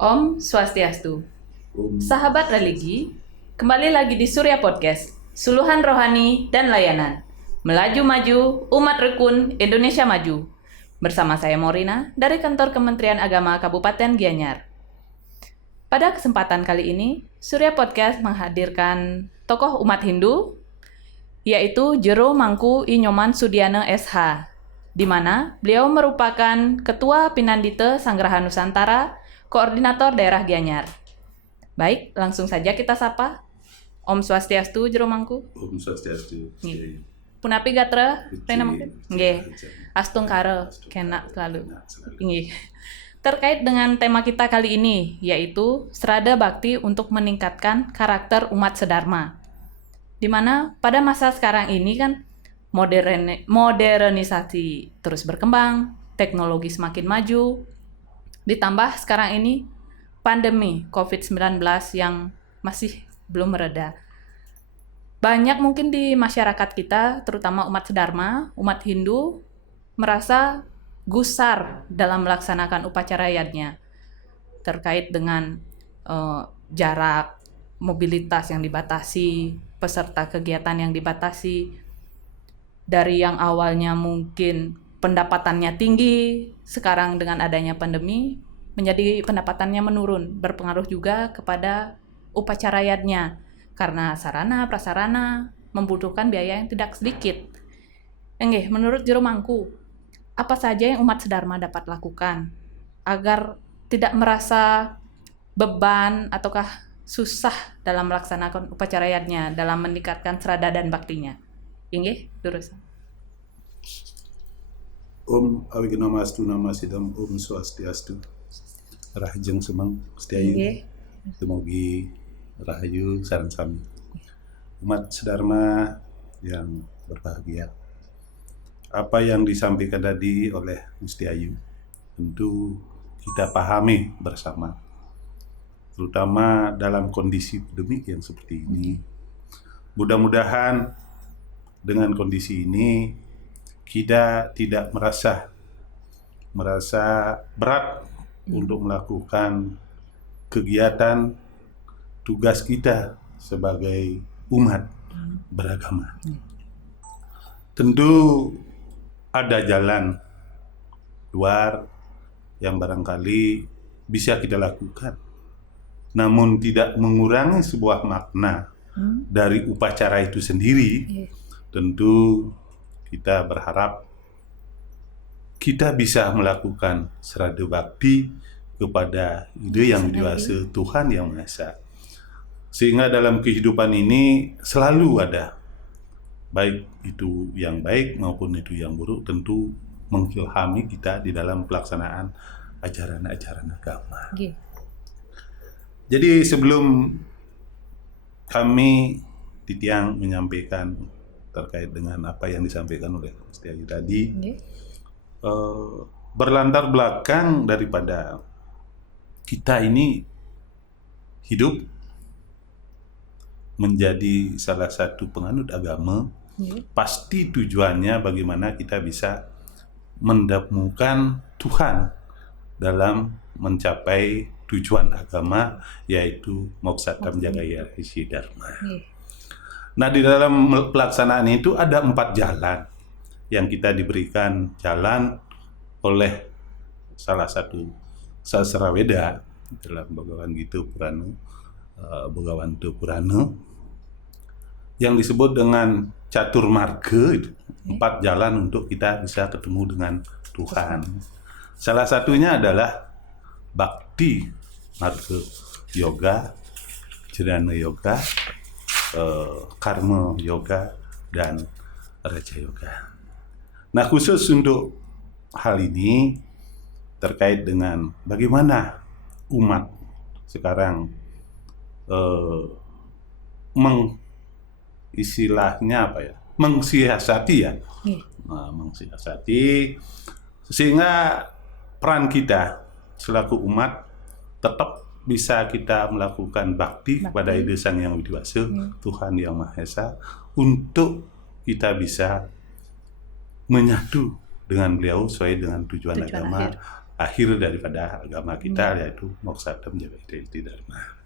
Om Swastiastu. Om. Sahabat religi, kembali lagi di Surya Podcast, suluhan rohani dan layanan. Melaju maju, umat rukun, Indonesia maju. Bersama saya Morina dari Kantor Kementerian Agama Kabupaten Gianyar. Pada kesempatan kali ini, Surya Podcast menghadirkan tokoh umat Hindu, yaitu Jero Mangku I Nyoman Sudiana SH, di mana beliau merupakan Ketua Pinandite Sanggraha Nusantara, Koordinator Daerah Gianyar. Baik, langsung saja kita sapa. Om Swastiastu, Jero Mangku. Om Swastiastu. Punapi gatra, rena mangku. Nggih. Astung kare, kena selalu. Nggih. Terkait dengan tema kita kali ini, yaitu Serada Bakti untuk meningkatkan karakter umat sedharma. Di mana pada masa sekarang ini kan modernisasi terus berkembang, teknologi semakin maju, ditambah sekarang ini pandemi COVID-19 yang masih belum mereda. Banyak mungkin di masyarakat kita, terutama umat sedharma, umat Hindu, merasa gusar dalam melaksanakan upacara yadnya terkait dengan jarak, mobilitas yang dibatasi, peserta kegiatan yang dibatasi. Dari yang awalnya mungkin pendapatannya tinggi, sekarang dengan adanya pandemi menjadi pendapatannya menurun, berpengaruh juga kepada upacara yadnya karena sarana prasarana membutuhkan biaya yang tidak sedikit. Enggih, menurut Jero Mangku, apa saja yang umat sedharma dapat lakukan agar tidak merasa beban ataukah susah dalam melaksanakan upacara yadnya dalam meningkatkan serada dan baktinya? Inggih, Durus. Om Awiginomastu Namasidam Om Swastiastu. Rahajeng Sumang Setiayu. Semogi Rahayu Sareng Sami. Umat sedharma yang berbahagia. Apa yang disampaikan tadi oleh Mustiayu tentu kita pahami bersama. Terutama dalam kondisi pandemi yang seperti ini. Mudah-mudahan dengan kondisi ini kita tidak merasa berat untuk melakukan kegiatan tugas kita sebagai umat beragama. Tentu ada jalan luar yang barangkali bisa kita lakukan, namun tidak mengurangi sebuah makna dari upacara itu sendiri. Tentu kita berharap kita bisa melakukan serada bakti kepada ide yang dewasa, Tuhan Yang Maha Esa. Sehingga dalam kehidupan ini selalu ada, baik itu yang baik maupun itu yang buruk, tentu mengilhami kita di dalam pelaksanaan ajaran-ajaran agama. Jadi sebelum kami Titiang menyampaikan terkait dengan apa yang disampaikan oleh Mustiayu tadi, berlatar belakang daripada kita ini hidup menjadi salah satu penganut agama, pasti tujuannya bagaimana kita bisa mendapatkan Tuhan dalam mencapai tujuan agama, yaitu Moksatam Jagaya Isi Dharma. Nah, di dalam pelaksanaan itu ada 4 jalan yang kita diberikan jalan oleh salah satu sastra Weda dalam Bhagavad-gita Purana, Bhagavanto Purana, yang disebut dengan catur marga, 4 jalan untuk kita bisa ketemu dengan Tuhan. Salah satunya adalah Bhakti Marga Yoga, Jnana Yoga, Karma Yoga, dan Raja Yoga. Nah, khusus untuk hal ini terkait dengan bagaimana umat sekarang mengsiasati sehingga peran kita selaku umat tetap bisa kita melakukan bakti kepada Ide Sang Yang Widi Wasa, Tuhan Yang Maha Esa, untuk kita bisa menyatu dengan beliau sesuai dengan tujuan agama, akhir daripada agama kita, yaitu Moksadam Jagaita Iti Dharma.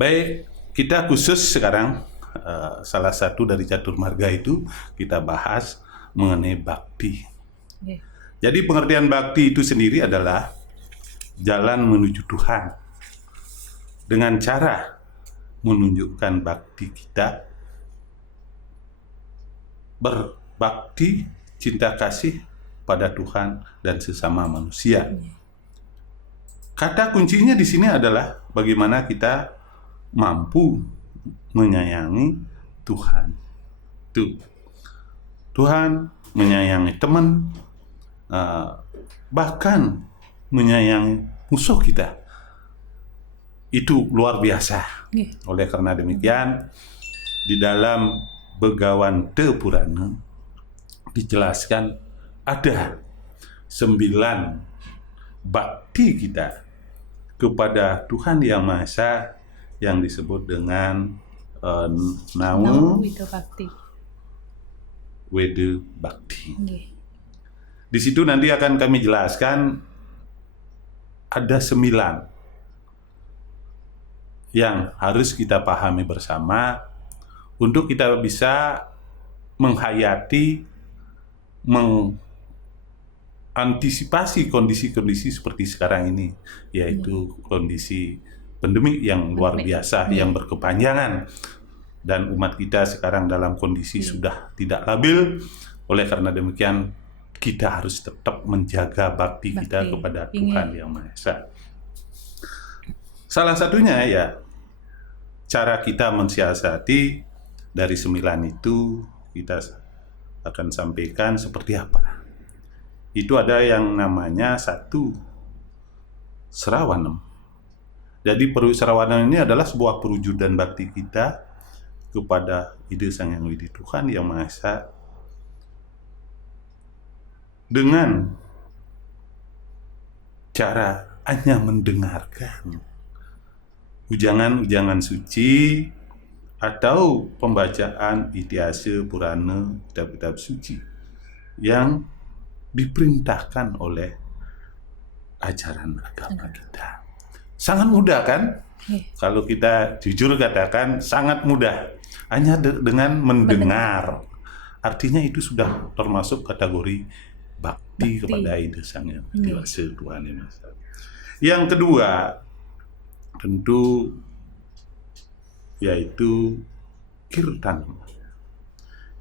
Baik, kita khusus sekarang salah satu dari catur marga itu kita bahas mengenai bakti. Jadi pengertian bakti itu sendiri adalah jalan menuju Tuhan dengan cara menunjukkan bakti kita, berbakti, cinta kasih pada Tuhan dan sesama manusia. Kata kuncinya di sini adalah bagaimana kita mampu menyayangi Tuhan. Tuhan menyayangi teman, bahkan menyayangi musuh kita. Itu luar biasa. Oleh karena demikian, di dalam Begawan Te Purana dijelaskan ada 9 bakti kita kepada Tuhan Yang Maha Esa yang disebut dengan Namu Wede Bakti. Di situ nanti akan kami jelaskan ada 9 yang harus kita pahami bersama untuk kita bisa menghayati, mengantisipasi kondisi-kondisi seperti sekarang ini, yaitu kondisi pandemi yang luar biasa, yang berkepanjangan, dan umat kita sekarang dalam kondisi sudah tidak labil. Oleh karena demikian, kita harus tetap menjaga bakti kita kepada Tuhan Yang Maha Esa. Salah satunya ya, cara kita mensiasati dari 9 itu kita akan sampaikan seperti apa. Itu ada yang namanya 1 Srawanam. Jadi Srawanam ini adalah sebuah perwujudan bakti kita kepada Ide Sang Hyang Widi Tuhan Yang Maha Esa dengan cara hanya mendengarkan ujangan-ujangan suci atau pembacaan Ityasa Purana, kitab-kitab suci yang diperintahkan oleh ajaran agama kita. Sangat mudah kan? Kalau kita jujur katakan sangat mudah. Hanya dengan mendengar. Artinya itu sudah termasuk kategori bakti kepada Ide Sang Hyang Widi Tuhan Yang Maha Esa. Yang kedua, tentu yaitu Kirtanam.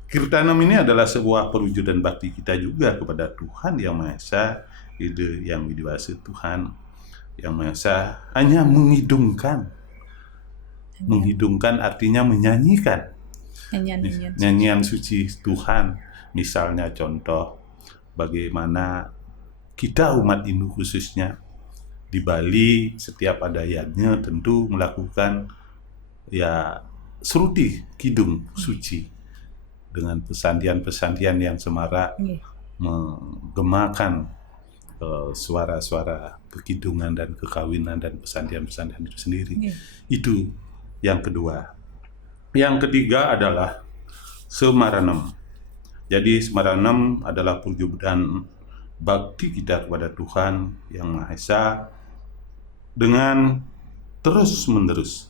Kirtanam ini adalah sebuah perwujudan bakti kita juga kepada Tuhan Yang Maha Esa, Ide Yang Widiwasa Tuhan Yang Maha Esa, hanya mengidungkan. Menghidungkan artinya menyanyikan nyanyian suci Tuhan. Misalnya contoh bagaimana kita umat Hindu khususnya di Bali setiap ada yadnya tentu melakukan ya seruti kidung suci dengan pesantian-pesantian yang semarak menggemakan suara-suara kekidungan dan kekawinan dan pesantian-pesantian itu sendiri. Itu yang kedua. Yang ketiga adalah Semaranam. Jadi Semaranam adalah perwujudan bakti kita kepada Tuhan Yang Maha Esa dengan terus-menerus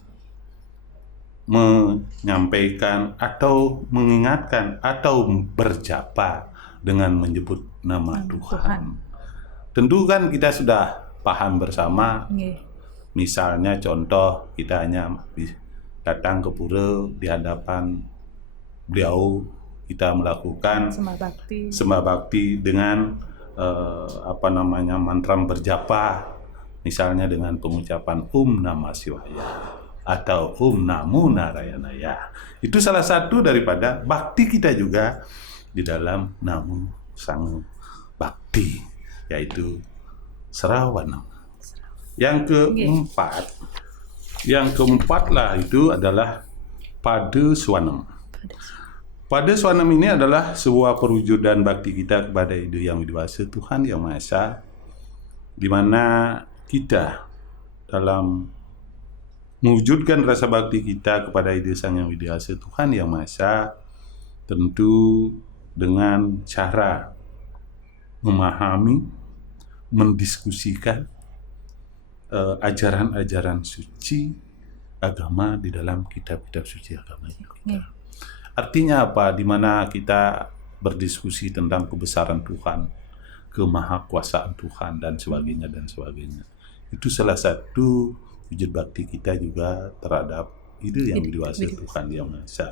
menyampaikan atau mengingatkan atau berjapa dengan menyebut nama Tuhan. Tentu kan kita sudah paham bersama. Misalnya contoh kita hanya datang ke pura di hadapan beliau, kita melakukan sembah bakti dengan mantra berjapa, misalnya dengan pengucapan Namah Shivaya atau Namo Narayanaya. Itu salah satu daripada bakti kita juga di dalam Namo Sang Bakti, yaitu Srawanam. Yang keempat lah itu adalah Padeswanam. Padeswanam ini adalah sebuah perwujudan bakti kita kepada Ide Yang Widiwasa Tuhan Yang Maha Esa, di mana kita dalam mewujudkan rasa bakti kita kepada Ide Sang Hyang Widiwasa Tuhan Yang Maha Esa tentu dengan cara memahami, mendiskusikan ajaran-ajaran suci agama di dalam kitab-kitab suci agama itu. Artinya apa? Di mana kita berdiskusi tentang kebesaran Tuhan, kemahakuasaan Tuhan dan sebagainya dan sebagainya. Itu salah satu wujud bakti kita juga terhadap ide yang dewasa Tuhan Yang Maha Esa.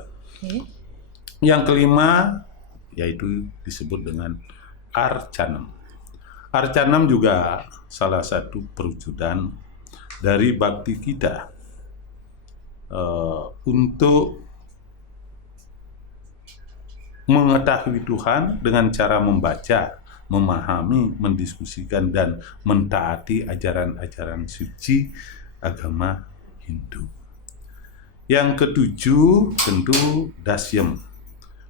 Yang kelima yaitu disebut dengan Arcanam. Arcanam juga salah satu perwujudan dari bakti kita untuk mengetahui Tuhan dengan cara membaca, memahami, mendiskusikan, dan mentaati ajaran-ajaran suci agama Hindu. Yang ketujuh tentu Dasyam.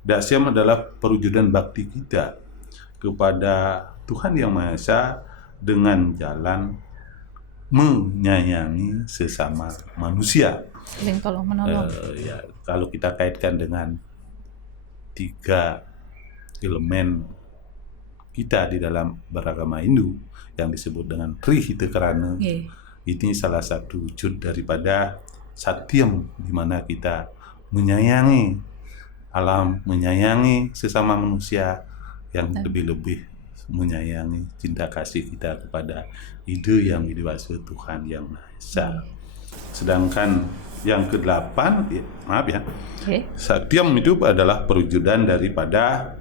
Dasyam adalah perwujudan bakti kita kepada Tuhan Yang Maha Esa dengan jalan menyayangi sesama manusia. Tolong menolong. Kalau kita kaitkan dengan 3 elemen kita di dalam beragama Hindu yang disebut dengan Trihitakarana, ini salah satu wujud daripada Satyam, di mana kita menyayangi alam, menyayangi sesama manusia, yang lebih-lebih menyayangi cinta kasih kita kepada ide yang dewasa Tuhan Yang Maha Esa. Sedangkan yang ke-8, Satyam itu adalah perwujudan daripada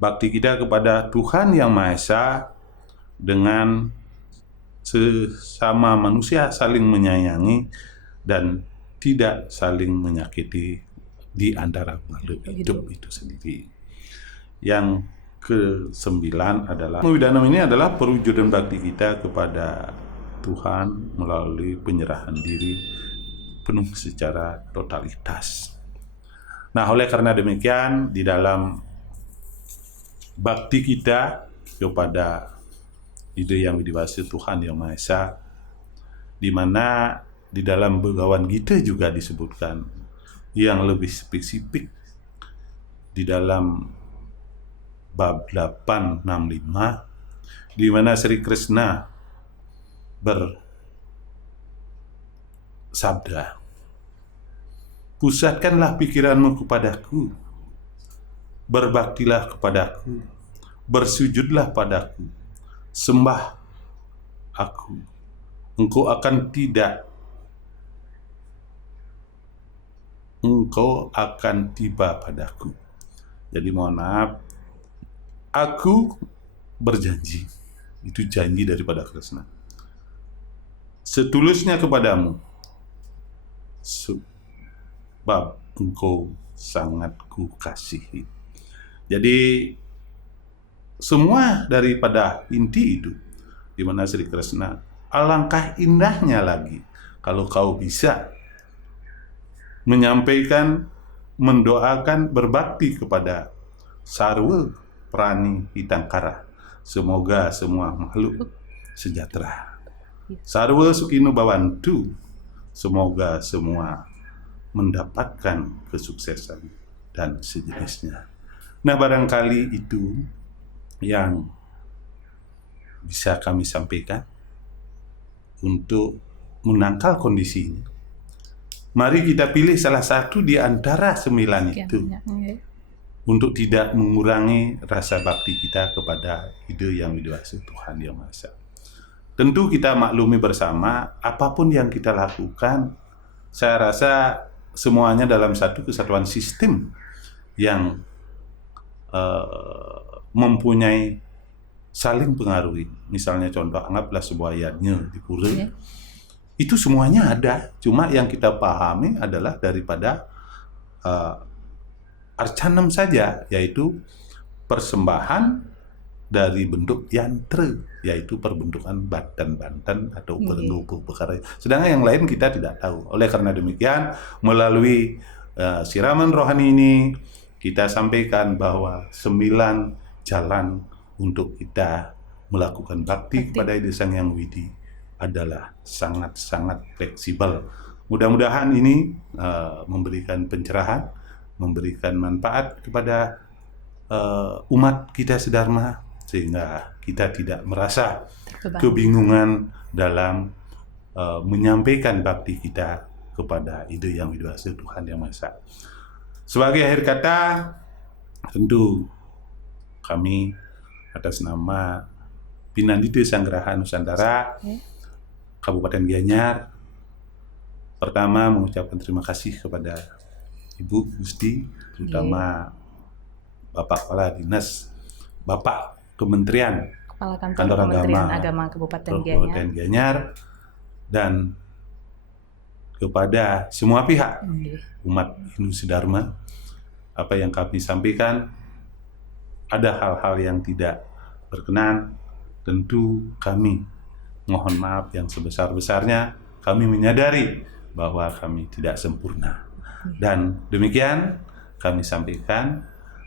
bakti kita kepada Tuhan Yang Maha Esa dengan sesama manusia, saling menyayangi dan tidak saling menyakiti di antara makhluk hidup itu sendiri. Yang ke-9 adalah Widanam. Ini adalah perwujudan bakti kita kepada Tuhan melalui penyerahan diri penuh secara totalitas. Nah, oleh karena demikian, di dalam bakti kita kepada ide yang dewasa Tuhan Yang Maha Esa, di mana di dalam Begawan Gita juga disebutkan yang lebih spesifik di dalam bab 865, di mana Sri Krishna bersabda, "Pusatkanlah pikiranmu kepadaku, berbaktilah kepadaku, bersujudlah padaku, sembah aku, engkau akan tiba padaku." Jadi mohon maaf, aku berjanji, itu janji daripada Krishna, setulusnya kepadamu, sebab engkau sangat ku kasihi. Jadi semua daripada inti itu, di mana Sri Krishna, alangkah indahnya lagi kalau kau bisa menyampaikan, mendoakan, berbakti kepada sarwa prani hitangkara, semoga semua makhluk sejahtera. Sarwa sukino bawantu, semoga semua mendapatkan kesuksesan dan sejenisnya. Nah, barangkali itu yang bisa kami sampaikan untuk menangkal kondisi ini. Mari kita pilih salah satu di antara 9 itu untuk tidak mengurangi rasa bakti kita kepada ide yang dewasa Tuhan Yang Maha Esa. Tentu kita maklumi bersama, apapun yang kita lakukan, saya rasa semuanya dalam satu kesatuan sistem yang mempunyai saling pengaruhi. Misalnya contoh, anggaplah sebuah ayatnya di pura. Itu semuanya ada, cuma yang kita pahami adalah daripada Arcanam saja, yaitu persembahan dari bentuk yantra, yaitu perbentukan bantan-bantan atau perluku perkara. Sedangkan yang lain kita tidak tahu. Oleh karena demikian, melalui siraman rohani ini, kita sampaikan bahwa 9 jalan untuk kita melakukan bakti kepada Ide Sang Hyang Widi adalah sangat-sangat fleksibel. Mudah-mudahan ini memberikan pencerahan, memberikan manfaat kepada umat kita sedharma, sehingga kita tidak merasa Kebantu. kebingungan dalam menyampaikan bakti kita kepada Ide Yang Widawasa Tuhan Yang Maha Esa. Sebagai akhir kata, tentu kami atas nama Pinandita Sanggraha Nusantara Kabupaten Gianyar pertama mengucapkan terima kasih kepada Ibu Gusti, terutama Bapak Kepala Dinas, Bapak Kementerian Kepala Kantor Kantor Kementerian Agama Agama Kabupaten Kabupaten Gianyar. Gianyar, dan kepada semua pihak umat Hindu Sedharma. Apa yang kami sampaikan ada hal-hal yang tidak berkenan, tentu kami mohon maaf yang sebesar-besarnya. Kami menyadari bahwa kami tidak sempurna, dan demikian kami sampaikan.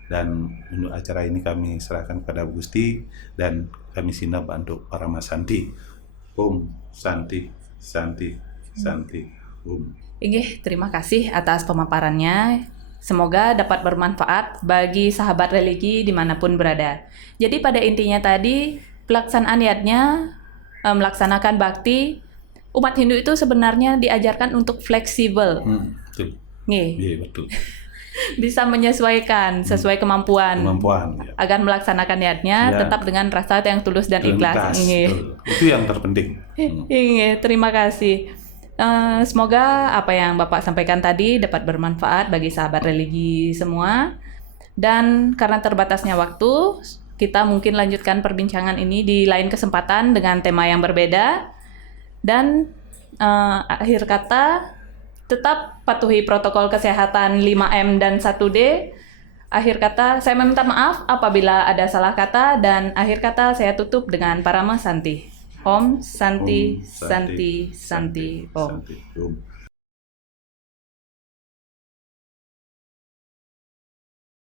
Dan untuk acara ini kami serahkan kepada Bu Gusti, dan kami sinap untuk para Mas Santi. Om Santi, Santi, Santi, Om. Inggih, terima kasih atas pemaparannya. Semoga dapat bermanfaat bagi sahabat religi dimanapun berada. Jadi pada intinya tadi, pelaksanaan niatnya melaksanakan bakti, umat Hindu itu sebenarnya diajarkan untuk fleksibel. Betul. Nggih, Iya, betul. bisa menyesuaikan sesuai kemampuan. Ya. Agar melaksanakan niatnya Ya. tetap dengan rasa yang tulus dan ikhlas. Nggih. Itu yang terpenting. Iya, terima kasih. Semoga apa yang Bapak sampaikan tadi dapat bermanfaat bagi sahabat religi semua. Dan karena terbatasnya waktu, kita mungkin lanjutkan perbincangan ini di lain kesempatan dengan tema yang berbeda. Dan akhir kata, tetap patuhi protokol kesehatan 5M dan 1D. Akhir kata, saya meminta maaf apabila ada salah kata, dan akhir kata saya tutup dengan Parama Santi. Om Santi, Santi, Santi, Om. Om.